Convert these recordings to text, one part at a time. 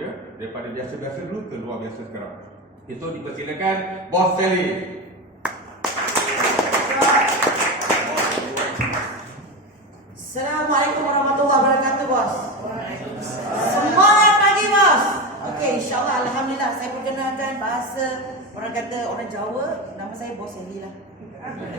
ya, daripada biasa-biasa dulu ke luar biasa sekarang. Itu dipersilakan Bos Sally. Assalamualaikum warahmatullahi wabarakatuh, Bos. Semangat pagi, Bos. Okey, insyaAllah, alhamdulillah. Saya perkenalkan bahasa orang kata orang Jawa. Nama saya Bos Sally lah.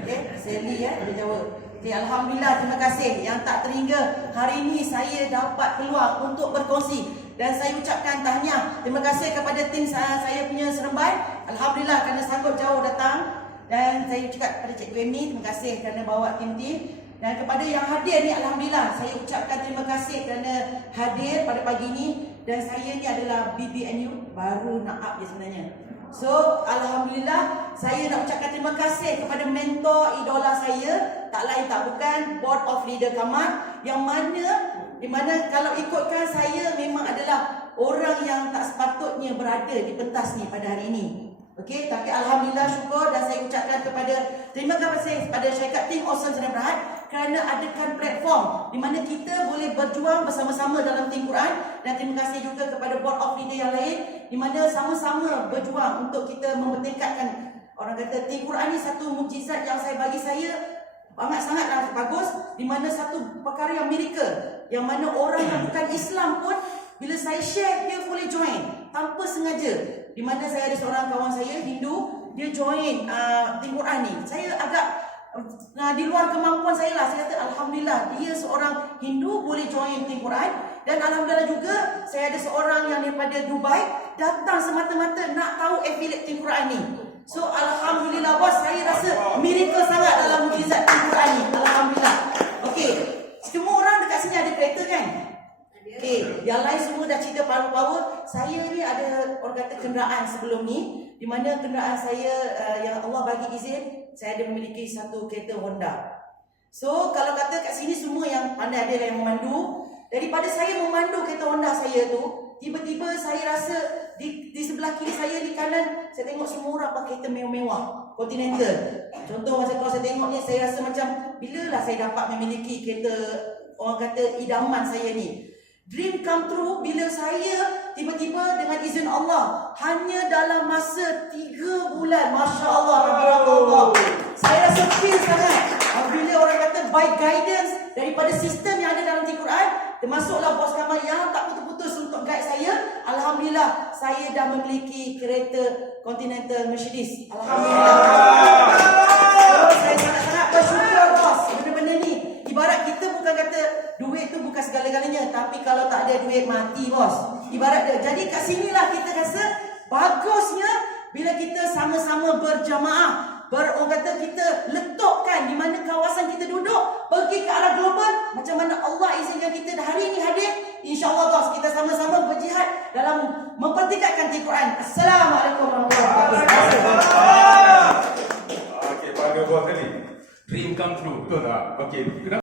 Okey, Sally ya, orang Jawa. Okey, alhamdulillah, terima kasih yang tak terhingga hari ini saya dapat keluar untuk berkongsi. Dan saya ucapkan tahniah. Terima kasih kepada tim saya punya Seremban. Alhamdulillah kerana sanggup jauh datang. Dan saya ucapkan kepada Cikgu Amy, terima kasih kerana bawa tim-tim. Dan kepada yang hadir ni, alhamdulillah saya ucapkan terima kasih kerana hadir pada pagi ni. Dan saya ni adalah BBNU, baru nak up dia sebenarnya. So, alhamdulillah saya nak ucapkan terima kasih kepada mentor idola saya, tak lain tak bukan Board of Leader Kamal, yang di mana kalau ikutkan saya memang adalah orang yang tak sepatutnya berada di pentas ni pada hari ini. Okey, tapi alhamdulillah syukur dan saya ucapkan terima kasih kepada syarikat Think Awesome Seram Berhad kerana adakan platform di mana kita boleh berjuang bersama-sama dalam Tim Quran, dan terima kasih juga kepada Board of Leader yang lain di mana sama-sama berjuang untuk kita mempertingkatkan orang kata Tim Quran ni satu mukjizat yang bagi saya sangatlah bagus, di mana satu perkara yang miracle yang mana orang yang bukan Islam pun bila saya share dia boleh join tanpa sengaja. Di mana saya ada seorang kawan saya Hindu, dia join Tim Quran ni. Saya agak di luar kemampuan saya lah. Saya kata alhamdulillah dia seorang Hindu boleh join Tim Quran. Dan alhamdulillah juga saya ada seorang yang daripada Dubai datang semata-mata nak tahu affiliate Tim Quran ni. So alhamdulillah bos, saya rasa miracle sangat dalam mukjizat Tim Quran ni. Alhamdulillah. Okey, semua orang dekat sini ada kereta kan? Okey, yang lain semua dah cerita power. Saya ni ada orang kata kenderaan sebelum ni, di mana kenderaan saya yang Allah bagi izin, saya ada memiliki satu kereta Honda. So kalau kata kat sini semua yang pandai ada yang memandu, daripada saya memandu kereta Honda saya tu, tiba-tiba saya rasa di sebelah kiri saya, di kanan, saya tengok semua orang pakai kereta mewah-mewah, Continental. Contoh masa kalau saya tengok ni, saya rasa macam bilalah saya dapat memiliki kereta orang kata idaman saya ni. Dream come true bila saya tiba-tiba dengan izin Allah hanya dalam masa 3 bulan, Masya Allah, saya rasa feel sangat bila orang kata by guidance daripada sistem yang ada dalam Al-Quran, termasuklah Bos Kamal yang tak putus-putus untuk guide saya. Alhamdulillah saya dah memiliki kereta Continental Mercedes. Alhamdulillah. So, saya sangat-sangat bersyukur bos. Benda-benda ni ibarat kita bukan kata duit tu bukan segala-galanya, tapi kalau tak ada duit mati bos. Ibarat dia. Jadi kat sinilah kita rasa bagusnya bila kita sama-sama berjamaah, orang kata kita letakkan di mana kawasan kita duduk, pergi ke arah global, macam mana Allah izinkan kita hari ini hadir. InsyaAllah bos, kita sama-sama berjihad dalam mempertingkatkan Al-Quran. Assalamualaikum warahmatullahi wabarakatuh. Okey, pada Bos Sally, dream come true, betul tak? Okey, kenapa